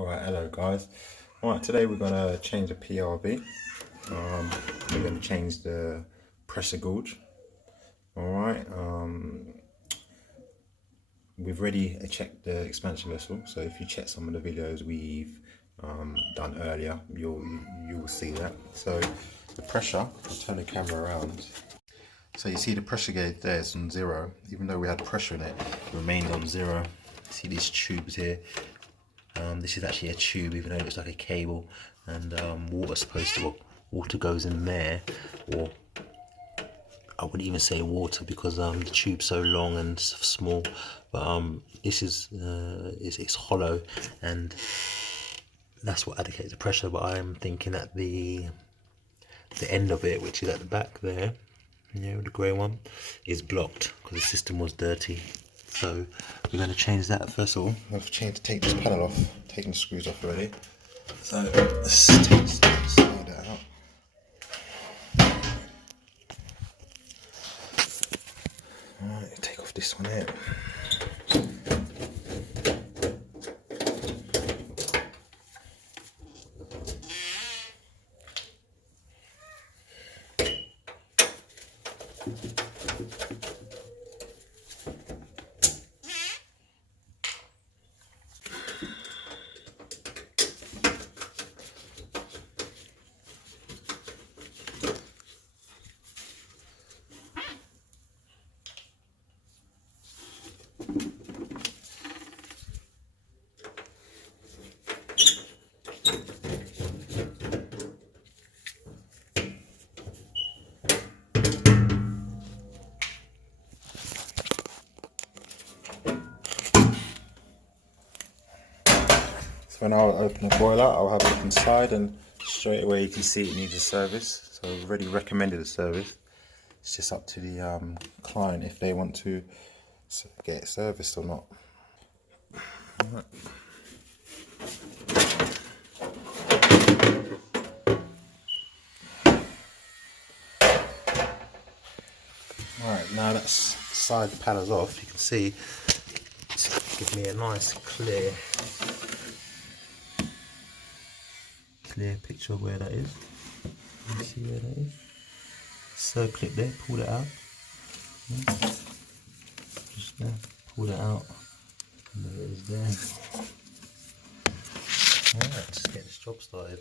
Alright, hello guys. Alright, today we're going to change the PRV. We're going to change the pressure gauge. Alright, we've already checked the expansion vessel, so if you check some of the videos we've done earlier, you'll see that. So the pressure, I'll turn the camera around. So you see the pressure gauge there is on 0. Even though we had pressure in it, it remained on 0. See these tubes here. This is actually a tube, even though it looks like a cable, and water goes in there, or I wouldn't even say water because the tube's so long and small. But this is it's hollow, and that's what indicates the pressure. But I'm thinking that the end of it, which is at the back there, you know, the grey one, is blocked because the system was dirty. So we're going to change that first of all. I've take this panel off, taking the screws off already. So let's slide that out. Alright, take off this one here. When I'll open the boiler, I'll have a look inside, and straight away you can see it needs a service. So I've already recommended a service. It's just up to the client if they want to get it serviced or not. Alright. Alright, now that side panel's off, you can see it's give me a nice clear picture of where that is. You see where that is? Circle it there, pull it out. Just there, pull it out. And there it is there. Alright, let's get this job started.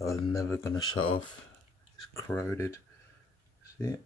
I was never going to shut off. It's corroded. See it?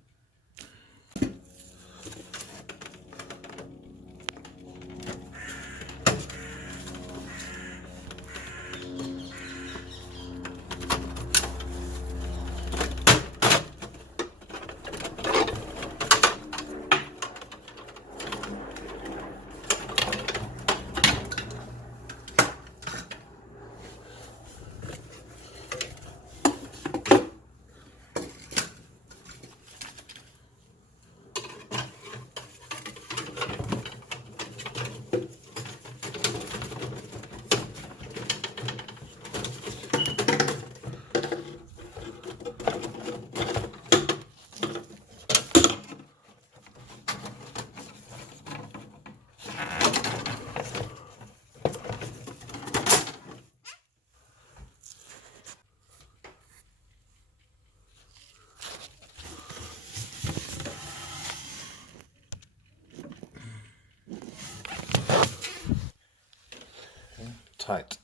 Tight.